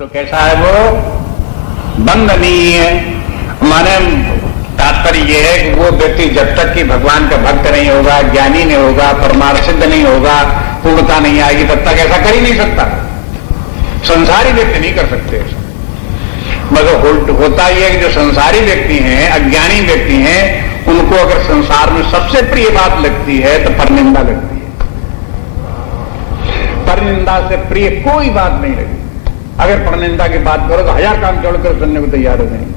तो कैसा है वो? बंदनीय। माने तात्पर्य यह है कि वो व्यक्ति जब तक कि भगवान का भक्त नहीं होगा, ज्ञानी नहीं होगा, परमार्थ सिद्ध नहीं होगा, पूर्णता नहीं आएगी, तब तक ऐसा कर ही नहीं सकता। संसारी व्यक्ति नहीं कर सकते। मगर होता यह है कि जो संसारी व्यक्ति हैं, अज्ञानी व्यक्ति हैं, उनको अगर संसार में सबसे प्रिय बात लगती है तो परनिंदा लगती है। परनिंदा से प्रिय कोई बात नहीं लगी। अगर परनिंदा की बात करो तो 1000 काम छोड़कर सुनने को तैयार हो जाएंगे।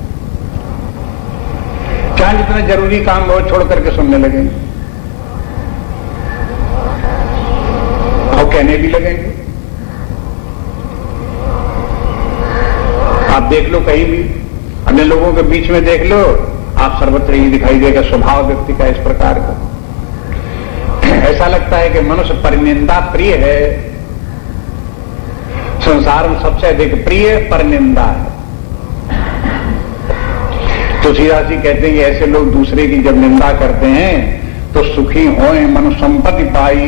चाहे जितना जरूरी काम हो छोड़ करके सुनने लगेंगे और कहने भी लगेंगे। आप देख लो कहीं भी, अन्य लोगों के बीच में देख लो, आप सर्वत्र ही दिखाई देगा स्वभाव व्यक्ति का इस प्रकार का। ऐसा लगता है कि मनुष्य परनिंदा प्रिय है। संसार में सबसे अधिक प्रिय परनिंदा है। तुलसीदास जी कहते हैं कि ऐसे लोग दूसरे की जब निंदा करते हैं तो सुखी होए मनुष्य संपत्ति पाई।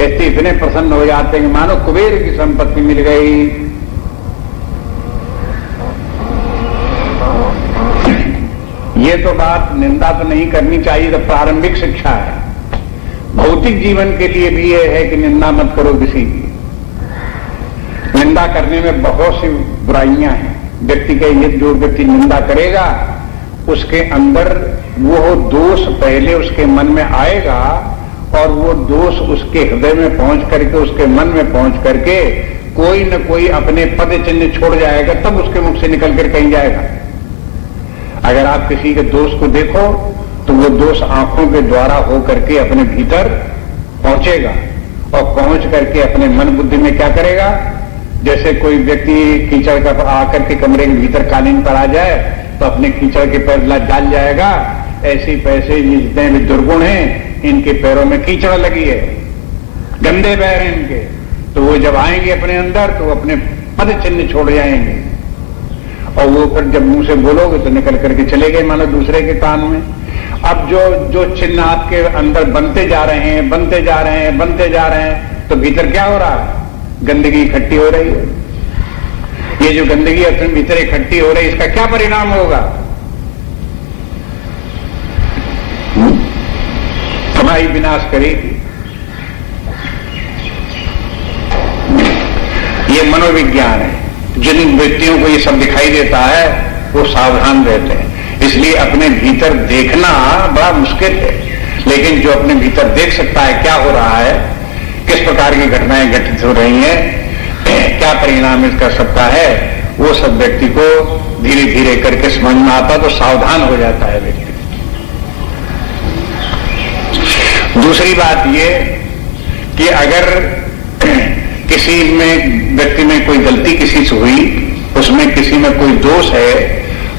ऐसे इतने प्रसन्न हो जाते हैं कि मानो कुबेर की संपत्ति मिल गई। ये तो बात निंदा तो नहीं करनी चाहिए, तो प्रारंभिक शिक्षा है। भौतिक जीवन के लिए भी यह है कि निंदा मत करो किसी की। निंदा करने में बहुत सी बुराइयां हैं। व्यक्ति के ये जो व्यक्ति निंदा करेगा उसके अंदर वो दोष पहले उसके मन में आएगा और वो दोष उसके हृदय में पहुंच करके, उसके मन में पहुंच करके कोई न कोई अपने पद चिन्ह छोड़ जाएगा, तब उसके मुख से निकल कर कहीं जाएगा। अगर आप किसी के दोष को देखो तो वो दोष आंखों के द्वारा हो करके अपने भीतर पहुंचेगा और पहुंच करके अपने मन बुद्धि में क्या करेगा। जैसे कोई व्यक्ति कीचड़ का आकर के कमरे के भीतर कालीन पर आ जाए तो अपने कीचड़ के पैर डाल जाएगा। ऐसे पैसे जितने भी दुर्गुण हैं इनके पैरों में कीचड़ लगी है, गंदे पैर हैं इनके, तो वो जब आएंगे अपने अंदर तो वो अपने पद चिन्ह छोड़ जाएंगे और वो फिर जब मुंह से बोलोगे तो निकल करके चले गए मानो दूसरे के कान में। अब जो चिन्ह आपके अंदर बनते जा रहे हैं, बनते जा रहे हैं, बनते जा रहे हैं, तो भीतर क्या हो रहा है? गंदगी इकट्ठी हो रही है। ये जो गंदगी अपने भीतर इकट्ठी हो रही है, इसका क्या परिणाम होगा? हमारी विनाश करेगी। ये मनोविज्ञान है। जिन व्यक्तियों को ये सब दिखाई देता है वो सावधान रहते हैं। इसलिए अपने भीतर देखना बड़ा मुश्किल है, लेकिन जो अपने भीतर देख सकता है क्या हो रहा है, किस प्रकार की घटनाएं घटित हो रही हैं, क्या परिणाम इसका सबका है, वो सब व्यक्ति को धीरे धीरे करके समझ में आता तो सावधान हो जाता है व्यक्ति। दूसरी बात ये कि अगर किसी में व्यक्ति में कोई गलती किसी से हुई, उसमें किसी में कोई दोष है,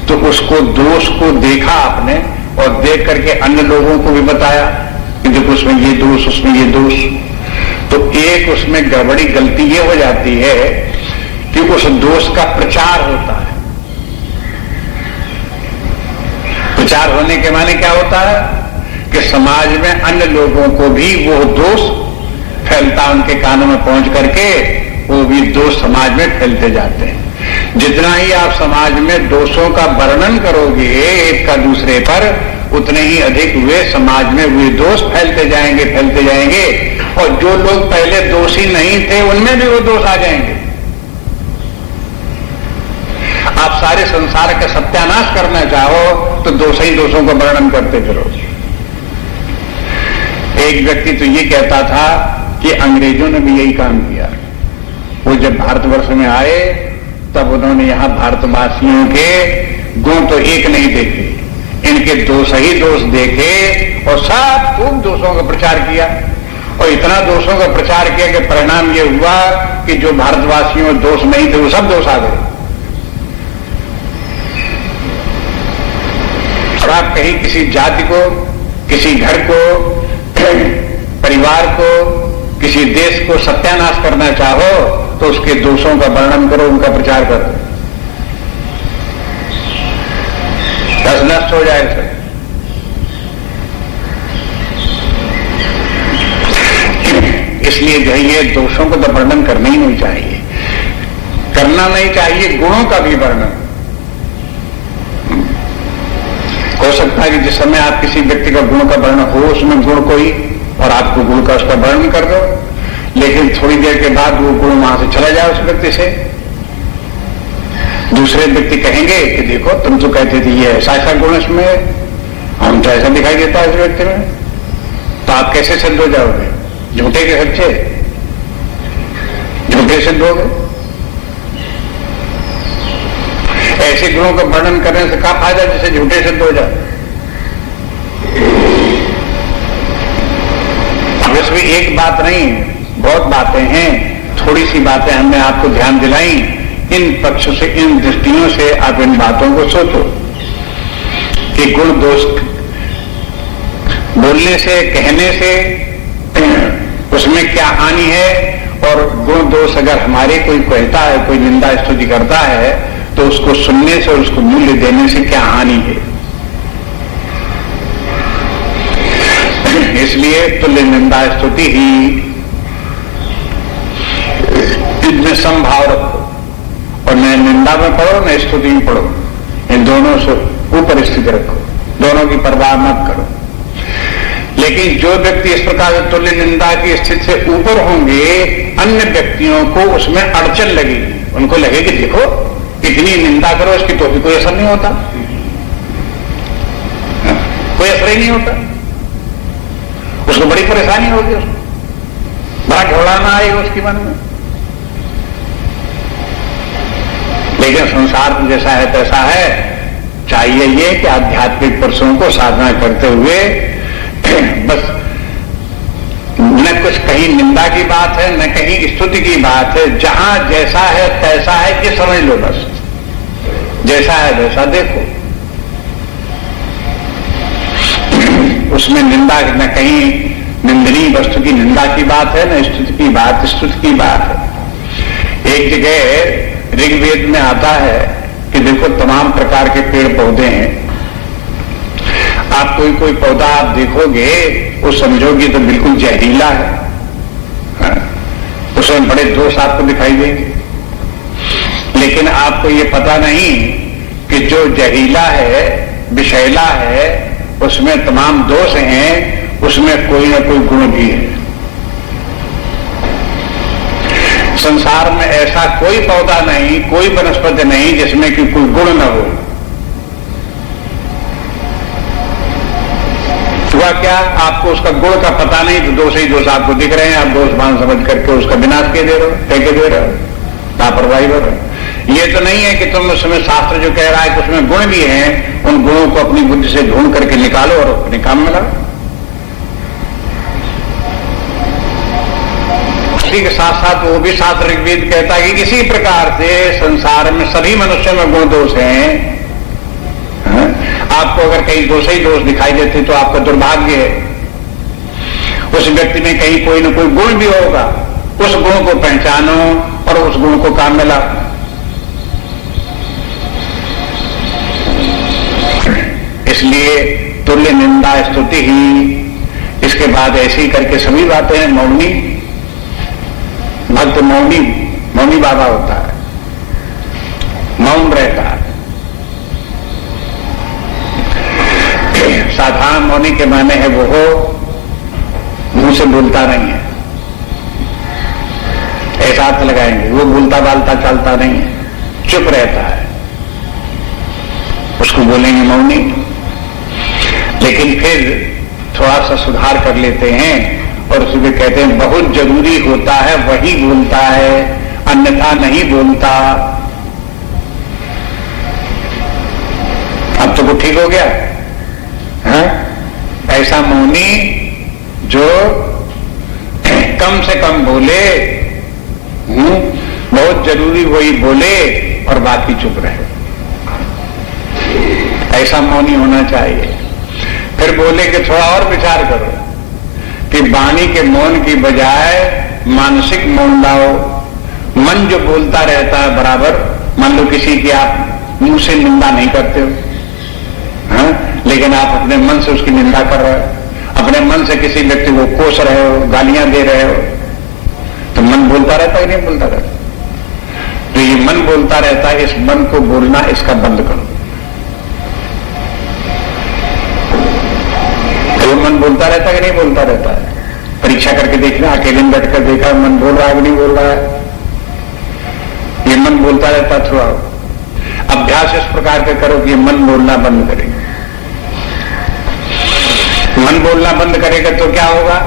तो उसको दोष को देखा आपने और देख करके अन्य लोगों को भी बताया कि देखो उसमें ये दोष, उसमें ये दोष, तो एक उसमें गड़बड़ी गलती ये हो जाती है कि उस दोष का प्रचार होता है। प्रचार होने के माने क्या होता है कि समाज में अन्य लोगों को भी वो दोष फैलता, उनके कानों में पहुंच करके वो भी दोष समाज में फैलते जाते हैं। जितना ही आप समाज में दोषों का वर्णन करोगे एक का दूसरे पर, उतने ही अधिक वे समाज में वे दोष फैलते जाएंगे, फैलते जाएंगे, और जो लोग पहले दोषी नहीं थे उनमें भी वो दोष आ जाएंगे। आप सारे संसार का सत्यानाश करना चाहो तो दोष ही दोषों का वर्णन करते फिरो। एक व्यक्ति तो ये कहता था कि अंग्रेजों ने भी यही काम किया। वो जब भारतवर्ष में आए तब उन्होंने यहां भारतवासियों के गुण तो एक नहीं देखे, इनके दोष ही दोष देखे और सब खूब दोषों का प्रचार किया। और इतना दोषों का प्रचार किया कि परिणाम ये हुआ कि जो भारतवासियों में दोष नहीं थे वो सब दोष आ गए। और आप कहीं किसी जाति को, किसी घर को, परिवार को, किसी देश को सत्यानाश करना चाहो तो उसके दोषों का वर्णन करो, उनका प्रचार करो, बस नष्ट हो जाए सर। इसलिए जो है ये दोषों को तो वर्णन करना ही नहीं चाहिए। करना नहीं चाहिए गुणों का भी वर्णन। हो सकता है कि जिस समय आप किसी व्यक्ति का गुण का वर्णन हो, उसमें गुण कोई और आपको गुण का उसका वर्णन कर दो, लेकिन थोड़ी देर के बाद वो गुण वहां से चला जाए उस व्यक्ति से। दूसरे व्यक्ति कहेंगे कि देखो तुम तो कहते थे ये ऐसा ऐसा गुण इसमें, हम तो ऐसा दिखाई देता है इस व्यक्ति में, तो आप कैसे सिद्ध हो जाओगे? झूठे के सच्चे, झूठे सिद्ध हो गए। ऐसे गुणों का वर्णन करने से क्या फायदा जिससे झूठे सिद्ध हो जाए? अब इसमें एक बात नहीं, बहुत बातें हैं, थोड़ी सी बातें हमने आपको ध्यान दिलाई। इन पक्ष से, इन दृष्टियों से आप इन बातों को सोचो कि गुण दोष बोलने से, कहने से उसमें क्या हानि है, और गुण दोष अगर हमारे कोई कहता है, कोई निंदा स्तुति करता है, तो उसको सुनने से और उसको मूल्य देने से क्या हानि है। इसलिए तुल्य निंदा स्तुति ही, इनमें समभाव रखो, और न निंदा में पढ़ो न स्तुति में पढ़ो, इन दोनों से ऊपर स्थित रखो, दोनों की परवाह मत करो। लेकिन जो व्यक्ति इस प्रकार से तुल्य निंदा की स्थिति से ऊपर होंगे, अन्य व्यक्तियों को उसमें अड़चन लगेगी। उनको लगेगी देखो इतनी निंदा करो, इसकी तो भी कोई असर नहीं होता, कोई असर ही नहीं होता, उसको बड़ी परेशानी होगी, उसको बड़ा घबराना आएगा उसके मन में। लेकिन संसार जैसा है तैसा है, चाहिए ये कि आध्यात्मिक पुरुषों को साधना करते हुए बस न कुछ कहीं निंदा की बात है न कहीं स्तुति की बात है, जहां जैसा है तैसा है ये समझ लो, बस जैसा है वैसा देखो। उसमें निंदा न कहीं निंदनीय वस्तु की निंदा की बात है न स्तुति की बात, स्तुति की बात है। एक जगह ऋग्वेद में आता है कि देखो तमाम प्रकार के पेड़ पौधे हैं, आप कोई कोई पौधा आप देखोगे वो समझोगे तो बिल्कुल जहरीला है, उसमें बड़े दोष आपको दिखाई देंगे। लेकिन आपको ये पता नहीं कि जो जहरीला है, विषैला है, उसमें तमाम दोष हैं, उसमें कोई ना कोई गुण भी है। संसार में ऐसा कोई पौधा नहीं, कोई वनस्पति नहीं जिसमें कि कोई गुण न हो। हुआ क्या, आपको उसका गुण का पता नहीं, तो दोष ही दोष आपको दिख रहे हैं, आप दोष भान समझ करके उसका विनाश के दे रहे हो, फेंके दे रहे हो, लापरवाही हो रहे हो। ये तो नहीं है कि तुम उसमें शास्त्र जो कह रहा है कि उसमें गुण भी हैं, उन गुणों को अपनी बुद्धि से ढूंढ करके निकालो और अपने काम में लाओ। उसी के साथ साथ वो भी शास्त्र ऋग्वेद कहता है कि इसी प्रकार से संसार में सभी मनुष्यों में गुण दोष हैं। आपको अगर कहीं दोष ही दोष दिखाई देते तो आपका दुर्भाग्य है। उस व्यक्ति में कहीं कोई न कोई गुण भी होगा, उस गुण को पहचानो और उस गुण को काम में लाओ। इसलिए तुल्य निंदा स्तुति ही, इसके बाद ऐसी करके सभी बातें हैं। मौनी भक्त मौनी, मौनी बाबा होता है, मौन रहता है। साधारण मौनी के माने है वो हो मुंह से बोलता नहीं है, ऐसा हाथ लगाएंगे, वो बोलता बालता चलता नहीं है, चुप रहता है, उसको बोलेंगे मौनी। लेकिन फिर थोड़ा सा सुधार कर लेते हैं और उसमें कहते हैं बहुत जरूरी होता है वही बोलता है, अन्यथा नहीं बोलता। अब तो वो ठीक हो गया है? ऐसा मौनी जो कम से कम बोले, बहुत जरूरी वही बोले और बाकी चुप रहे, ऐसा मौनी होना चाहिए। फिर बोले कि थोड़ा और विचार करो कि वाणी के मौन की बजाय मानसिक मौन लाओ। मन जो बोलता रहता है बराबर, मान लो किसी की आप मुंह से निंदा नहीं करते हो, लेकिन आप अपने मन से उसकी निंदा कर रहे हो, अपने मन से किसी व्यक्ति को कोस रहे हो, गालियां दे रहे हो, तो मन बोलता रहता है नहीं बोलता रहता? तो जो ये मन बोलता रहता है, इस मन को बोलना इसका बंद करो। तो मन बोलता रहता है कि नहीं बोलता रहता है? परीक्षा करके देखना, अकेले में बैठकर देखा मन बोल रहा है कि नहीं बोल रहा है? ये मन बोलता रहता है। थोड़ा अभ्यास इस प्रकार के करो कि ये मन बोलना बंद करेगा। मन बोलना बंद करेगा तो क्या होगा?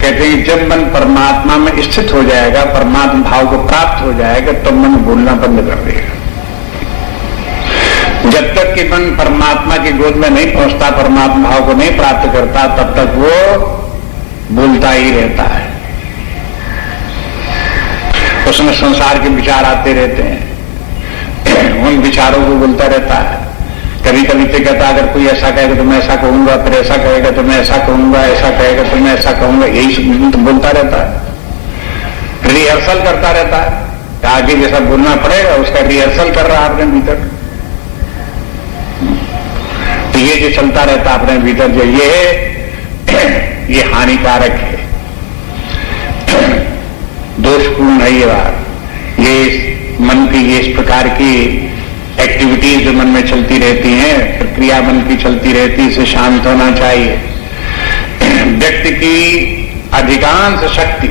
कहते हैं जब मन परमात्मा में स्थित हो जाएगा, परमात्मा भाव को प्राप्त हो जाएगा, तो मन बोलना बंद कर देगा। जब तक कि मन परमात्मा की गोद में नहीं पहुंचता, परमात्मा भाव को नहीं प्राप्त करता, तब तक वो बोलता ही रहता है। उसमें संसार के विचार आते रहते हैं, उन विचारों को बोलता रहता है। कभी कभी तो कहता अगर कोई ऐसा कहेगा तो मैं ऐसा कहूंगा, फिर ऐसा कहेगा तो मैं ऐसा कहूंगा, ऐसा कहेगा तो मैं ऐसा कहूंगा, यही तो बोलता रहता है। रिहर्सल करता रहता है, आगे जैसा बोलना पड़ेगा उसका रिहर्सल कर रहा है अपने भीतर। तो ये जो चलता रहता है अपने भीतर, जो ये हानिकारक है, दोषपूर्ण है ये बात। ये मन की ये इस प्रकार की एक्टिविटीज जो मन में चलती रहती हैं, प्रक्रिया मन की चलती रहती है, इसे शांत होना चाहिए। व्यक्ति की अधिकांश शक्ति,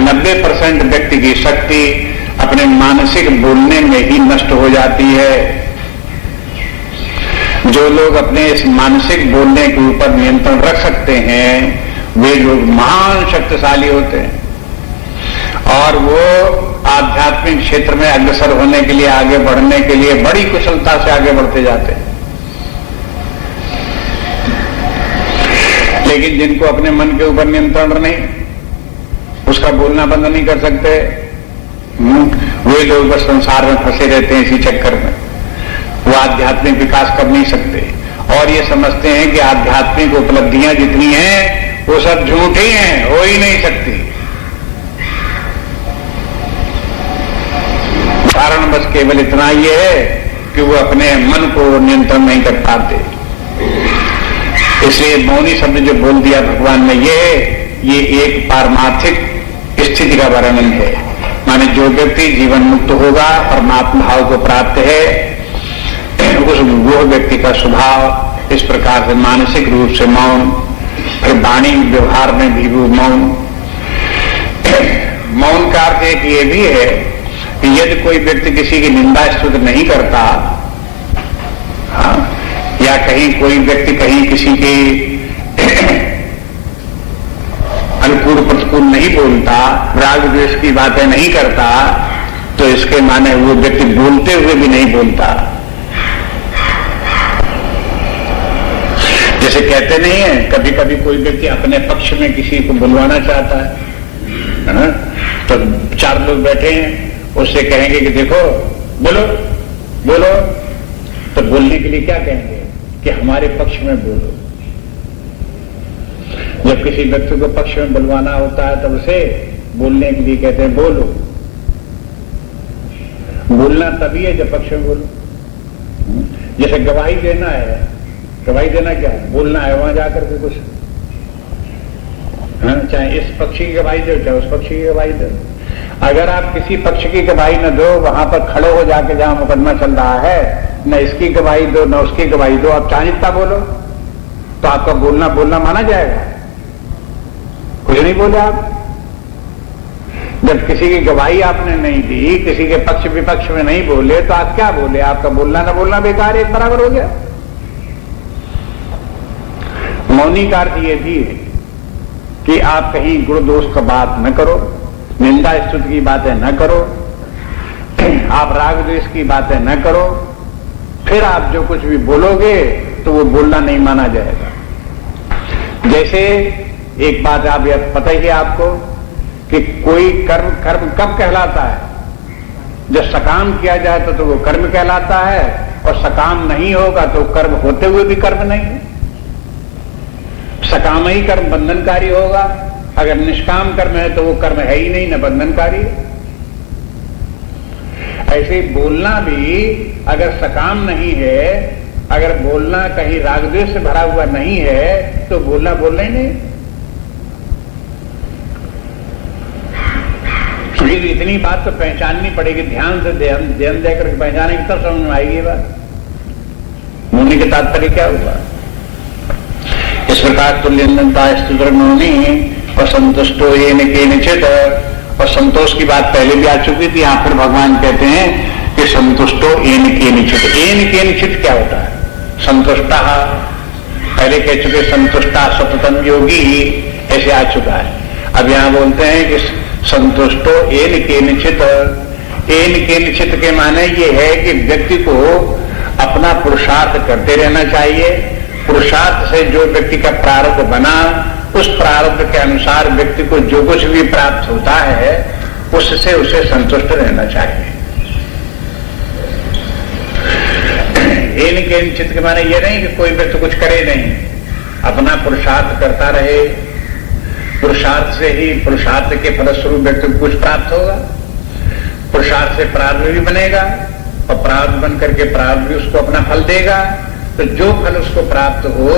90% व्यक्ति की शक्ति अपने मानसिक बोलने में ही नष्ट हो जाती है। जो लोग अपने इस मानसिक बोलने के ऊपर नियंत्रण रख सकते हैं, वे लोग महान शक्तिशाली होते हैं और वो आध्यात्मिक क्षेत्र में अग्रसर होने के लिए, आगे बढ़ने के लिए बड़ी कुशलता से आगे बढ़ते जाते हैं। लेकिन जिनको अपने मन के ऊपर नियंत्रण नहीं, उसका बोलना बंद नहीं कर सकते, वे लोग बस संसार में फंसे रहते हैं इसी चक्कर में। वो आध्यात्मिक विकास कर नहीं सकते और ये समझते हैं कि आध्यात्मिक उपलब्धियां जितनी हैं वो सब झूठी हैं, हो ही नहीं सकती। कारण बस केवल इतना ये है कि वो अपने मन को नियंत्रण नहीं कर पाते। इसलिए मौनी शब्द जो बोल दिया भगवान ने, ये एक पारमार्थिक स्थिति का वर्णन है। माने जो व्यक्ति जीवन मुक्त होगा, परमात्मा भाव को प्राप्त है, वो व्यक्ति का स्वभाव इस प्रकार से मानसिक रूप से मौन, फिर वाणी व्यवहार में भी वो मौन। मौन का अर्थ एक ये भी है कि यदि कोई व्यक्ति किसी की निंदा स्तुति नहीं करता, या कहीं कोई व्यक्ति कहीं किसी के अनुकूल प्रतिकूल नहीं बोलता, राग द्वेष की बातें नहीं करता, तो इसके माने वो व्यक्ति बोलते हुए भी नहीं बोलता। जैसे कहते नहीं है, कभी कभी कोई व्यक्ति अपने पक्ष में किसी को बुलवाना चाहता है ना, तो 4 लोग बैठे हैं, उससे कहेंगे कि देखो बोलो बोलो, तो बोलने के लिए क्या कहेंगे कि हमारे पक्ष में बोलो। जब किसी व्यक्ति को पक्ष में बुलवाना होता है तब उसे बोलने के लिए कहते हैं बोलो। बोलना तभी है जब पक्ष में बोलो। जैसे गवाही देना है, गवाही देना क्या है? बोलना है वहां जाकर के कुछ, चाहे इस पक्षी की गवाही दो, चाहे उस पक्षी की गवाही दो। अगर आप किसी पक्ष की गवाही न दो, वहां पर खड़े हो जाके जहां मुकदमा चल रहा है, न इसकी गवाही दो न उसकी गवाही दो, आप चाहता बोलो, तो आपका बोलना बोलना माना जाएगा? कुछ नहीं बोले आप। जब किसी की गवाही आपने नहीं दी, किसी के पक्ष विपक्ष में नहीं बोले, तो आप क्या बोले? आपका बोलना न बोलना बेकार, एक बराबर हो गया। मौनी का अर्थ ये भी है कि आप कहीं गुण दोष का बात न करो, निंदा स्तुति की बातें न करो, आप राग द्वेष की बातें न करो, फिर आप जो कुछ भी बोलोगे तो वो बोलना नहीं माना जाएगा। जैसे एक बात आप पता ही है आपको कि कोई कर्म कब कहलाता है? जब सकाम किया जाए तो वो कर्म कहलाता है, और सकाम नहीं होगा तो कर्म होते हुए भी कर्म नहीं है। सकाम ही कर्म बंधनकारी होगा, अगर निष्काम कर्म है तो वो कर्म है ही नहीं, न बंधनकारी है। ऐसे ही बोलना भी अगर सकाम नहीं है, अगर बोलना कहीं राग द्वेष से भरा हुआ नहीं है, तो बोलना ही नहीं। अभी तो इतनी बात तो पहचाननी पड़ेगी, ध्यान से ध्यान देकर पहचानेंगे तब समझ में आएगी ये बात। मुनि के तात्पर्य क्या हुआ? इस प्रकार तुल्यता स्तुति मुनि और संतुष्टो ये निश्चित, और संतोष की बात पहले भी आ चुकी थी। यहां फिर भगवान कहते हैं कि संतुष्टो एन के निश्चित क्या होता है? संतुष्टा, पहले कह चुके संतुष्टा सततम योगी, ऐसे आ चुका है। अब यहां बोलते हैं कि संतुष्टो एन के निश्चित के माने ये है कि व्यक्ति को अपना पुरुषार्थ करते रहना चाहिए। पुरुषार्थ से जो व्यक्ति का प्रारब्ध बना, उस प्रारब्ध के अनुसार व्यक्ति को जो कुछ भी प्राप्त होता है उससे उसे संतुष्ट रहना चाहिए। ये निश्चित के माने ये नहीं कि कोई व्यक्ति कुछ करे नहीं, अपना पुरुषार्थ करता रहे। पुरुषार्थ से ही, पुरुषार्थ के फलस्वरूप व्यक्ति को कुछ प्राप्त होगा। पुरुषार्थ से प्रारब्ध भी बनेगा और प्रारब्ध बन करके प्रारब्ध भी उसको अपना फल देगा। तो जो फल उसको प्राप्त हो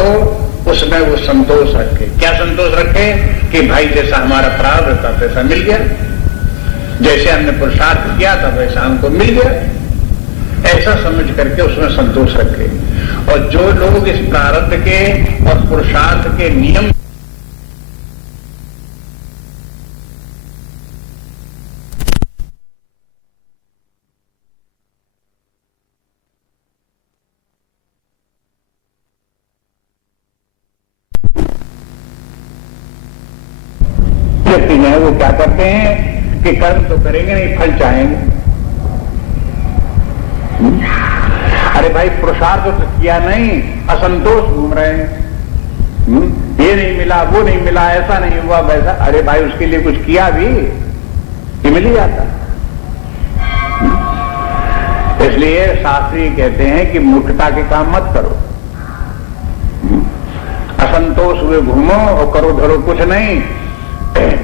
उसमें वो संतोष रखे। क्या संतोष रखे? कि भाई जैसा हमारा प्रारब्ध था वैसा मिल गया, जैसे हमने पुरुषार्थ किया था वैसा हमको मिल गया, ऐसा समझ करके उसमें संतोष रखे। और जो लोग इस प्रारब्ध के और पुरुषार्थ के नियम व्यक्ति हैं, वो क्या करते हैं कि कर्म तो करेंगे नहीं, फल चाहेंगे। अरे भाई पुरुषार्थ तो किया नहीं, असंतोष घूम रहे हैं। ये नहीं मिला, वो नहीं मिला, ऐसा नहीं हुआ, वैसा। अरे भाई उसके लिए कुछ किया भी कि मिल ही जाता। इसलिए शास्त्री कहते हैं कि मूर्खता के काम मत करो, असंतोष हुए घूमो और करो धरो कुछ नहीं।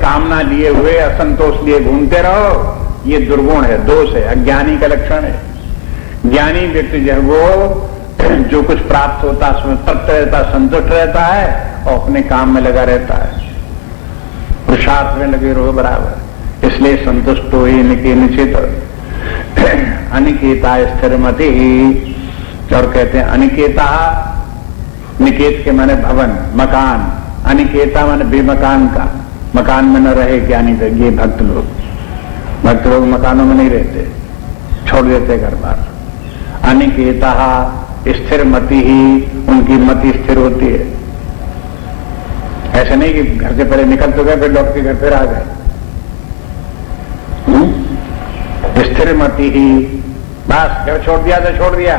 कामना लिए हुए असंतोष लिए घूमते रहो, ये दुर्गुण है, दोष है, अज्ञानी का लक्षण है। ज्ञानी व्यक्ति जो है वो जो कुछ प्राप्त होता है उसमें तृप्त रहता, संतुष्ट रहता है और अपने काम में लगा रहता है, पुरुषार्थ में लगे रहो बराबर। इसलिए संतुष्ट हो ही निश्चित अनिकेता स्थिरमति। और कहते हैं अनिकेता, निकेत के माने भवन, मकान। अनिकेता माने बेमकान का, मकान में न रहे ज्ञानी। ये भक्त लोग मकानों में नहीं रहते, छोड़ देते घर बार। अनिकेता स्थिर मति ही, उनकी मति स्थिर होती है। ऐसे नहीं कि घर से पहले निकल तो गए फिर लौट के घर फिर आ गए। स्थिर मति ही, बस घर छोड़ दिया तो छोड़ दिया,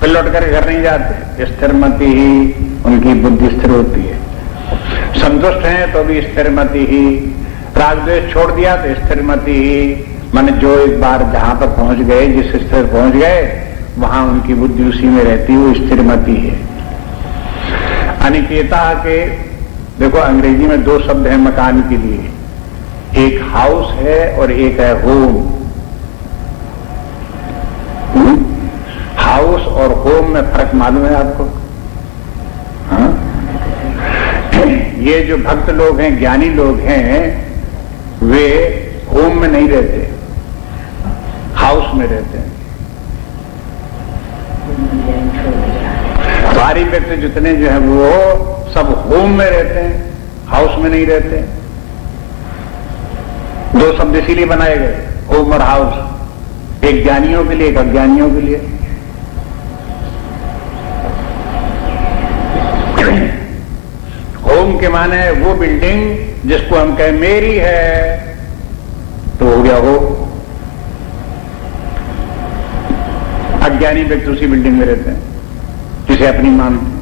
फिर लौट कर घर नहीं जाते। स्थिर मति ही, उनकी बुद्धि स्थिर होती है। संतुष्ट हैं तो भी स्थिर मति ही। राग द्वेष छोड़ दिया तो स्थिर मति ही, माने जो एक बार जहां पर पहुंच गए, जिस स्थिर पहुंच गए, वहां उनकी बुद्धि उसी में रहती है, वो स्थिर मति है। अनिकेता के देखो अंग्रेजी में दो शब्द हैं मकान के लिए, एक हाउस है और एक है होम। हाउस और होम में फर्क मालूम है आपको? हाँ? ये जो भक्त लोग हैं, ज्ञानी लोग हैं, वे होम में नहीं रहते, हाउस में रहते हैं। सारी व्यक्ति जितने जो है वो सब होम में रहते हैं, हाउस में नहीं रहते। दो शब्द इसीलिए बनाए गए, होम और हाउस, एक ज्ञानियों के लिए, एक अज्ञानियों के लिए। होम के माने वो बिल्डिंग जिसको हम कहें मेरी है, तो हो गया हो। अज्ञानी व्यक्ति उसी बिल्डिंग में रहते हैं जिसे अपनी मानते हैं।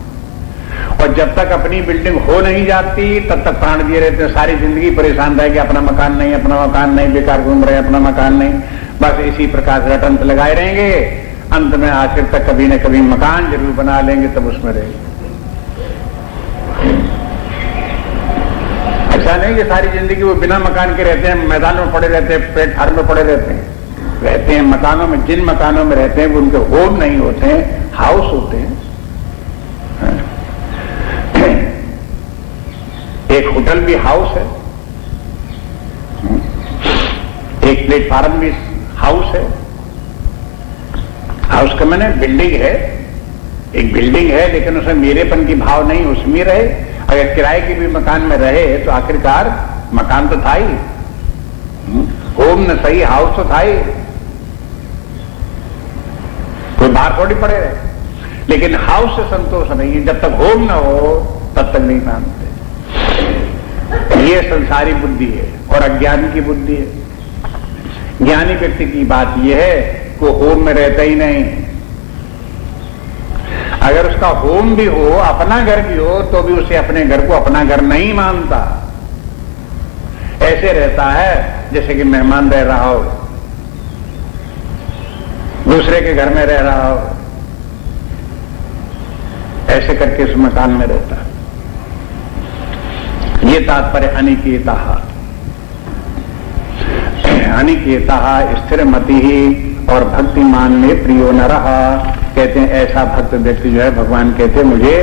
और जब तक अपनी बिल्डिंग हो नहीं जाती तब तक प्राण दिए रहते हैं, सारी जिंदगी परेशान रह गया, अपना मकान नहीं, अपना मकान नहीं, बेकार घूम रहे, अपना मकान नहीं, बस इसी प्रकार से रटंत लगाए रहेंगे। अंत में आखिर तक कभी न कभी मकान जरूर बना लेंगे, तब उसमें रहेंगे। ऐसा नहीं कि सारी जिंदगी वो बिना मकान के रहते हैं, मैदान में पड़े रहते हैं, प्लेटफार्म में पड़े रहते हैं मकानों में। जिन मकानों में रहते हैं वो उनके होम नहीं होते हैं, हाउस होते हैं। एक होटल भी हाउस है। प्लेटफार्म भी हाउस है। हाउस का मैंने बिल्डिंग है, एक बिल्डिंग है, लेकिन उसमें मेरेपन की भाव नहीं, उसमें रहे। अगर किराए के भी मकान में रहे तो आखिरकार मकान तो था ही, होम न सही हाउस तो था ही, कोई बाहर थोड़ी पड़े रहे। लेकिन हाउस से संतोष नहीं है, जब तक होम न हो तब तक नहीं मानते। ये संसारी बुद्धि है और अज्ञानी की बुद्धि है। ज्ञानी व्यक्ति की बात यह है कि वो होम में रहता ही नहीं। अगर उसका होम भी हो, अपना घर भी हो, तो भी उसे अपने घर को अपना घर नहीं मानता। ऐसे रहता है जैसे कि मेहमान रह रहा हो, दूसरे के घर में रह रहा हो, ऐसे करके उस मकान में रहता है। ये तात्पर्य अनिकेता। अनिकेता स्थिर मति ही और भक्तिमान में प्रियो न रहा। कहते हैं ऐसा भक्त व्यक्ति जो है, भगवान कहते हैं मुझे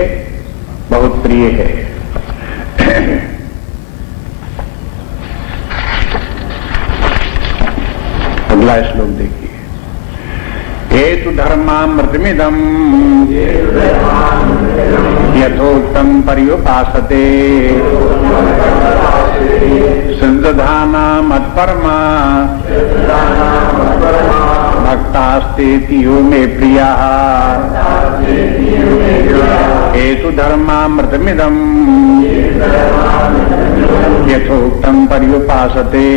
बहुत प्रिय है। अगला श्लोक देखिए। हेतु धर्मामृतमिदं यथोक्तं पर्युपासते सिद्धधाना मत्परमा भक्तास्तेति यो मे प्रिया। हेतु धर्मामृतमिदं यथोक्तं पर्युपासते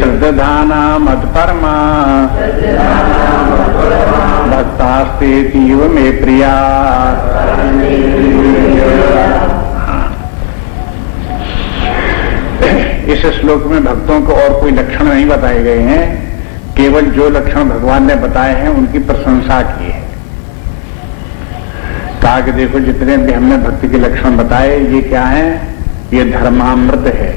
श्रद्धाना मत्परमा भक्तास्तेति यो मे प्रिया। इस श्लोक में भक्तों को और कोई लक्षण नहीं बताए गए हैं, केवल जो लक्षण भगवान ने बताए हैं उनकी प्रशंसा की है। कहा कि देखो जितने भी हमने भक्ति के लक्षण बताए ये क्या है, ये धर्मामृत है।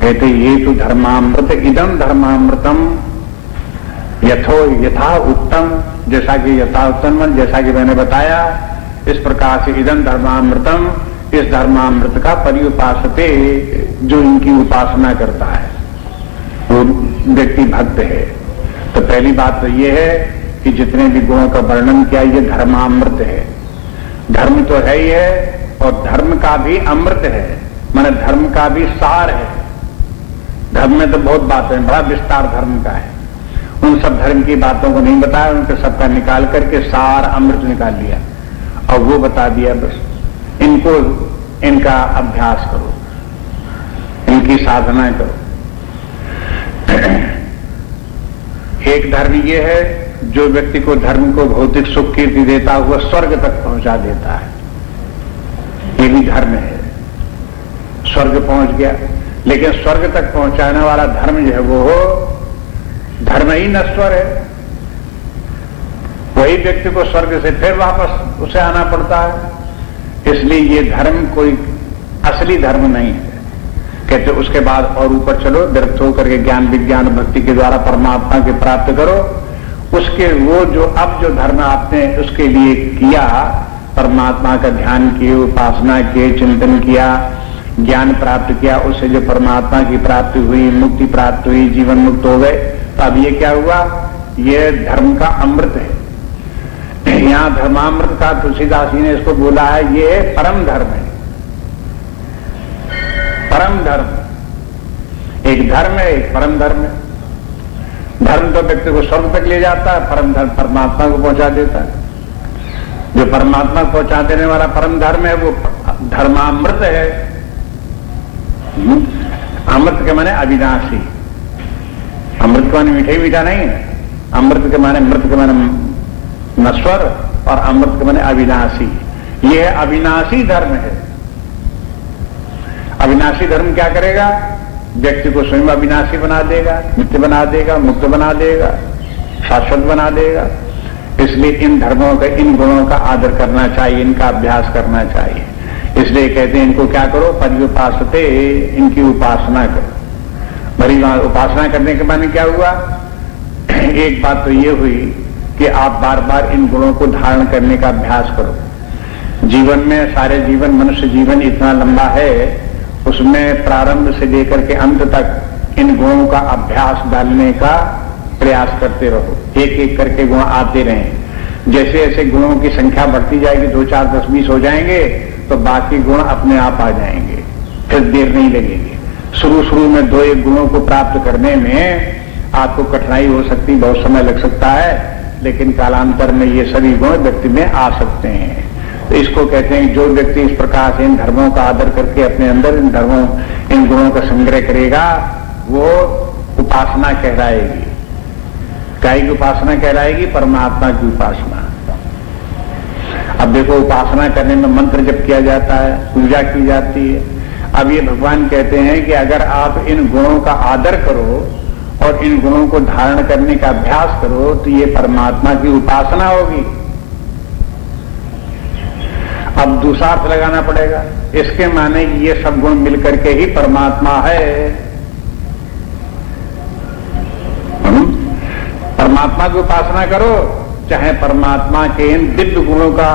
कहते ये तो धर्मामृत इदम धर्मामृतम यथो यथा उत्तम, जैसा कि यथा उत्तम जैसा कि मैंने बताया, इस प्रकार से इदम धर्मामृतम, इस धर्मामृत का पर्युपासते, जो इनकी उपासना करता है वो व्यक्ति भक्त है। तो पहली बात तो ये है कि जितने भी गुणों का वर्णन किया ये धर्मामृत है। धर्म तो है ही है और धर्म का भी अमृत है, माने धर्म का भी सार है। धर्म में तो बहुत बातें, बड़ा विस्तार धर्म का है। उन सब धर्म की बातों को नहीं बताया, उनको सबका निकाल करके सार अमृत निकाल लिया और वो बता दिया। बस इनको, इनका अभ्यास करो, इनकी साधना करो। एक धर्म ये है जो व्यक्ति को धर्म को भौतिक सुख कीर्ति देता हुआ स्वर्ग तक पहुंचा देता है, ये भी धर्म है। स्वर्ग पहुंच गया, लेकिन स्वर्ग तक पहुंचाने वाला धर्म जो है वो धर्म ही नश्वर है। वही व्यक्ति को स्वर्ग से फिर वापस उसे आना पड़ता है। इसलिए ये धर्म कोई असली धर्म नहीं है। कहते उसके बाद और ऊपर चलो, विरक्त होकर के ज्ञान विज्ञान भक्ति के द्वारा परमात्मा के प्राप्त करो। उसके वो जो अब जो धर्म आपने उसके लिए किया, परमात्मा का ध्यान किए, उपासना किए, चिंतन किया, ज्ञान प्राप्त किया, उससे जो परमात्मा की प्राप्ति हुई, मुक्ति प्राप्त हुई, जीवन मुक्त हो गए, तो अब ये क्या हुआ, ये धर्म का अमृत है। यहां धर्मामृत का तुलसीदास जी ने इसको बोला है, ये परम धर्म है। परम धर्म एक धर्म है, एक परम धर्म है। धर्म तो व्यक्ति को स्वर्ग तक ले जाता है, परम धर्म परमात्मा को पहुंचा देता है। जो परमात्मा को पहुंचा देने वाला परम धर्म है वो धर्मामृत है। अमृत के माने अविनाशी, अमृत के माने मीठा ही मीठा नहीं है। अमृत के माने, मृत के माने नश्वर और अमृत के माने अविनाशी। यह अविनाशी धर्म है। अविनाशी धर्म क्या करेगा, व्यक्ति को स्वयं अविनाशी बना देगा, नित्य बना देगा, मुक्त बना देगा, शाश्वत बना देगा। इसलिए इन धर्मों का, इन गुणों का आदर करना चाहिए, इनका अभ्यास करना चाहिए। इसलिए कहते हैं इनको क्या करो, पर्युपासते, इनकी उपासना करो। भरी उपासना करने के माने क्या हुआ, एक बात तो ये हुई कि आप बार बार इन गुणों को धारण करने का अभ्यास करो। जीवन में, सारे जीवन, मनुष्य जीवन इतना लंबा है, उसमें प्रारंभ से लेकर के अंत तक इन गुणों का अभ्यास डालने का प्रयास करते रहो। एक एक करके गुण आते रहें। जैसे जैसे गुणों की संख्या बढ़ती जाएगी, 2, 4, 10, 20 हो जाएंगे, तो बाकी गुण अपने आप आ जाएंगे, फिर देर नहीं लगेगी। शुरू में 2-1 गुणों को प्राप्त करने में आपको कठिनाई हो सकती, बहुत समय लग सकता है, लेकिन कालांतर में ये सभी गुण व्यक्ति में आ सकते हैं। तो इसको कहते हैं जो व्यक्ति इस प्रकार से इन धर्मों का आदर करके अपने अंदर इन गुणों का संग्रह करेगा, वो उपासना कहलाएगी। काय की उपासना कहलाएगी? परमात्मा की उपासना। अब देखो, उपासना करने में मंत्र जप किया जाता है, पूजा की जाती है। अब ये भगवान कहते हैं कि अगर आप इन गुणों का आदर करो और इन गुणों को धारण करने का अभ्यास करो, तो ये परमात्मा की उपासना होगी। अब दूसरा अर्थ लगाना पड़ेगा, इसके माने कि ये सब गुण मिलकर के ही परमात्मा है। परमात्मा की उपासना करो, चाहे परमात्मा के इन दिव्य गुणों का,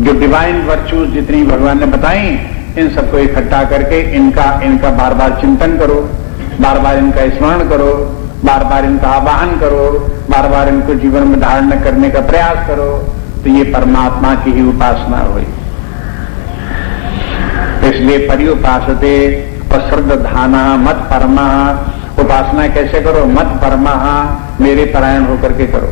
जो डिवाइन वर्च्यूज जितनी भगवान ने बताई, इन सबको इकट्ठा करके इनका बार बार चिंतन करो, बार बार इनका स्मरण करो, बार बार इनका आवाहन करो, बार बार इनको जीवन में धारण करने का प्रयास करो, तो ये परमात्मा की ही उपासना हुई। इसलिए पर्युपासते और श्रद्धाना मत परमा। उपासना कैसे करो? मत परमा, मेरे परायण होकर के करो।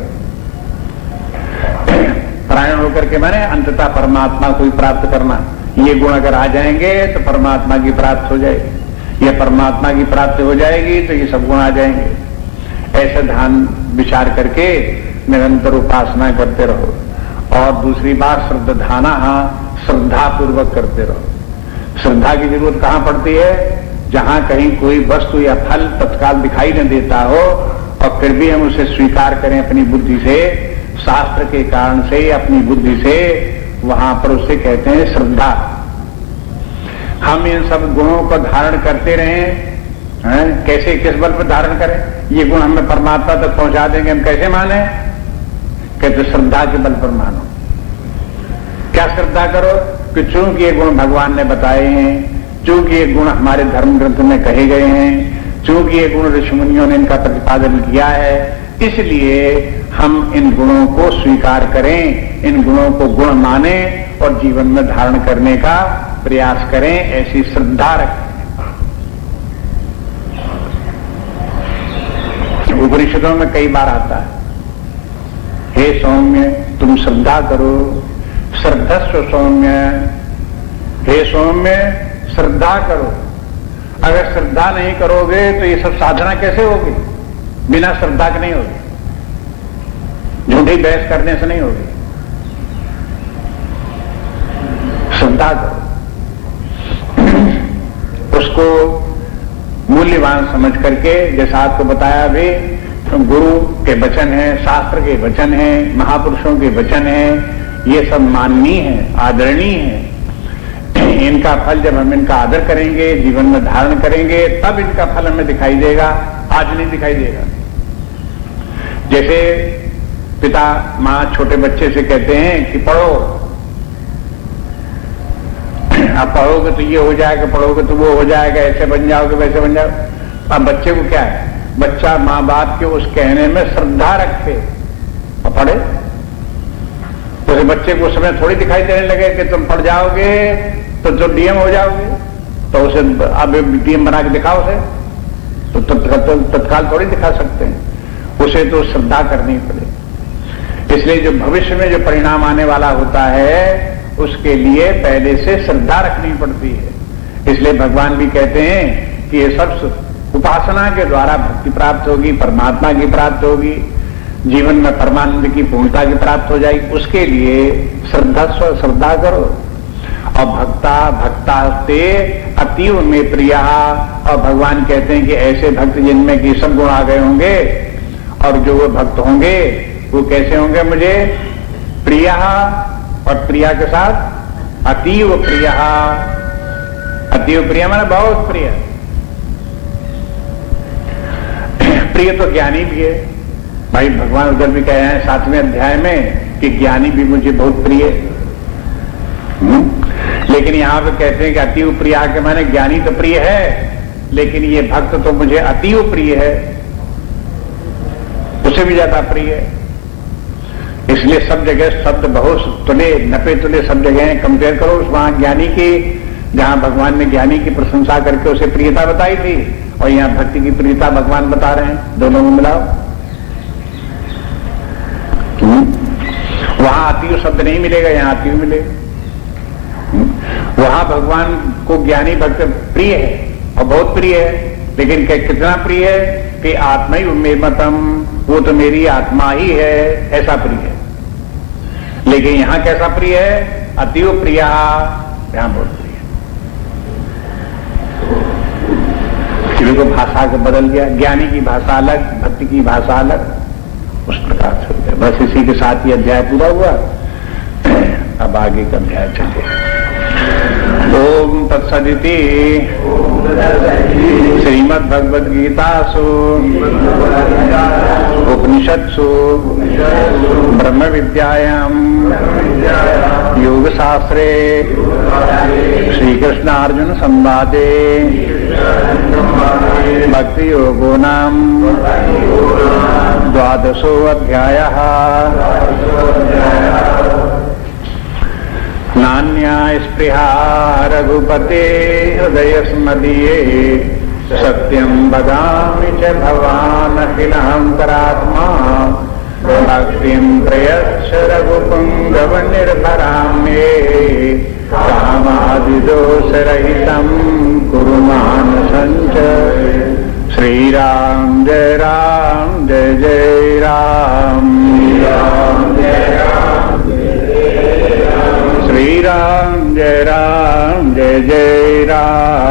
परायण होकर के माने अंततः परमात्मा को ही प्राप्त करना। ये गुण अगर आ जाएंगे तो परमात्मा की प्राप्ति हो जाएगी, या परमात्मा की प्राप्ति हो जाएगी तो ये सब गुण आ जाएंगे। ऐसा ध्यान विचार करके निरंतर उपासना करते रहो। और दूसरी बात, श्रद्धाना, श्रद्धा पूर्वक करते रहो। श्रद्धा की जरूरत कहां पड़ती है? जहां कहीं कोई वस्तु या फल तत्काल दिखाई न देता हो और फिर भी हम उसे स्वीकार करें अपनी बुद्धि से, शास्त्र के कारण से, अपनी बुद्धि से, वहां पर उसे कहते हैं श्रद्धा। हम इन सब गुणों को धारण करते रहें। कैसे, किस बल पर धारण करें? ये गुण हमें परमात्मा तक पहुंचा देंगे, हम कैसे माने? कहते श्रद्धा के बल पर मानो। क्या श्रद्धा करो? कि चूंकि ये गुण भगवान ने बताए हैं, चूंकि ये गुण हमारे धर्म ग्रंथ में कहे गए हैं, चूंकि ये गुण ऋषि मुनियों ने इनका प्रतिपादन किया है, इसलिए हम इन गुणों को स्वीकार करें, इन गुणों को गुण माने और जीवन में धारण करने का प्रयास करें, ऐसी श्रद्धा रखें। उपनिषदों में कई बार आता है, हे सौम्य तुम श्रद्धा करो, श्रद्धस्व सौम्य, हे सौम्य श्रद्धा करो। अगर श्रद्धा नहीं करोगे तो ये सब साधना कैसे होगी? बिना श्रद्धा के नहीं होगी, झूठी बहस करने से नहीं होगी। श्रद्धा करो, उसको मूल्यवान समझ करके, जैसा आपको बताया भी, गुरु के वचन हैं, शास्त्र के वचन हैं, महापुरुषों के वचन हैं, ये सब माननीय है, आदरणीय है। इनका फल जब हम इनका आदर करेंगे, जीवन में धारण करेंगे, तब इनका फल हमें दिखाई देगा, आज नहीं दिखाई देगा। जैसे पिता मां छोटे बच्चे से कहते हैं कि पढ़ो, आप पढ़ोगे तो ये हो जाएगा, पढ़ोगे तो वो हो जाएगा, ऐसे बन जाओगे, वैसे बन जाओगे। अब बच्चे को क्या है? बच्चा माँ बाप के उस कहने में श्रद्धा रखे और पढ़े। तो बच्चे को समय थोड़ी दिखाई देने लगे कि तुम पढ़ जाओगे तो जो डीएम हो जाओगे, तो उसे अब डीएम बना के दिखाओ उसे, तो तत्काल थोड़ी दिखा सकते हैं, उसे तो श्रद्धा करनी पड़े। इसलिए जो भविष्य में जो परिणाम आने वाला होता है, उसके लिए पहले से श्रद्धा रखनी पड़ती है। इसलिए भगवान भी कहते हैं कि ये सब उपासना के द्वारा भक्ति प्राप्त होगी, परमात्मा की प्राप्त होगी, जीवन में परमानंद की पूर्णता की प्राप्त हो जाएगी। उसके लिए श्रद्धा करो। और भक्तास्ते अतीव में प्रिया, और भगवान कहते हैं कि ऐसे भक्त जिनमें कि सब गुण आ गए होंगे, और जो वो भक्त होंगे वो कैसे होंगे? मुझे प्रिया, और प्रिया के साथ अतीव प्रिया। अतीव प्रिया माने बहुत प्रिय। प्रिय तो ज्ञानी भी है भाई, भगवान उधर भी कहे हैं 7वें अध्याय में कि ज्ञानी भी मुझे बहुत प्रिय है। लेकिन यहां पे कहते हैं कि अतीव प्रिया के माने ज्ञानी तो प्रिय है, लेकिन ये भक्त तो मुझे अतीव प्रिय है, उसे भी ज्यादा प्रिय है। इसलिए सब जगह शब्द बहुत तुले, 90 तुले सब जगह कंपेयर करो। वहां ज्ञानी की, जहां भगवान ने ज्ञानी की प्रशंसा करके उसे प्रियता बताई थी, और यहां भक्ति की प्रियता भगवान बता रहे हैं, दोनों में मिलाओ। वहां अतीव शब्द नहीं मिलेगा, यहां अतीव मिलेगा। वहां भगवान को ज्ञानी भक्त प्रिय है और बहुत प्रिय है, लेकिन कितना प्रिय है कि आत्मा ही मे मतम, वो तो मेरी आत्मा ही है, ऐसा प्रिय है। लेकिन यहां कैसा प्रिय है? अतीव प्रिय, यहां बहुत प्रिय। किसी को भाषा को बदल गया, ज्ञानी की भाषा अलग, भक्ति की भाषा अलग, उस प्रकार से हो गया। बस इसी के साथ ये अध्याय पूरा हुआ। अब आगे का अध्याय चलिए। ओम तत्सदिति श्रीमद्भगवद्गीतासु उपनिषत्सु ब्रह्म विद्यायां योगशास्त्रे श्रीकृष्णार्जुन संवादे भक्ति योगो नाम 12 अध्यायः। नान्या स्पृहा रघुपते हृदयस्मदीये सत्यं वदामि च भवान् अखिलान्तरात्मा भक्तिं प्रयच्छ रघुपुङ्गवनिर्भरां मे कामादिदोषरहितं कुरु मानसं च। श्रीराम जय राम, जय जय राम, श्रीराम जय राम, जय जय राम।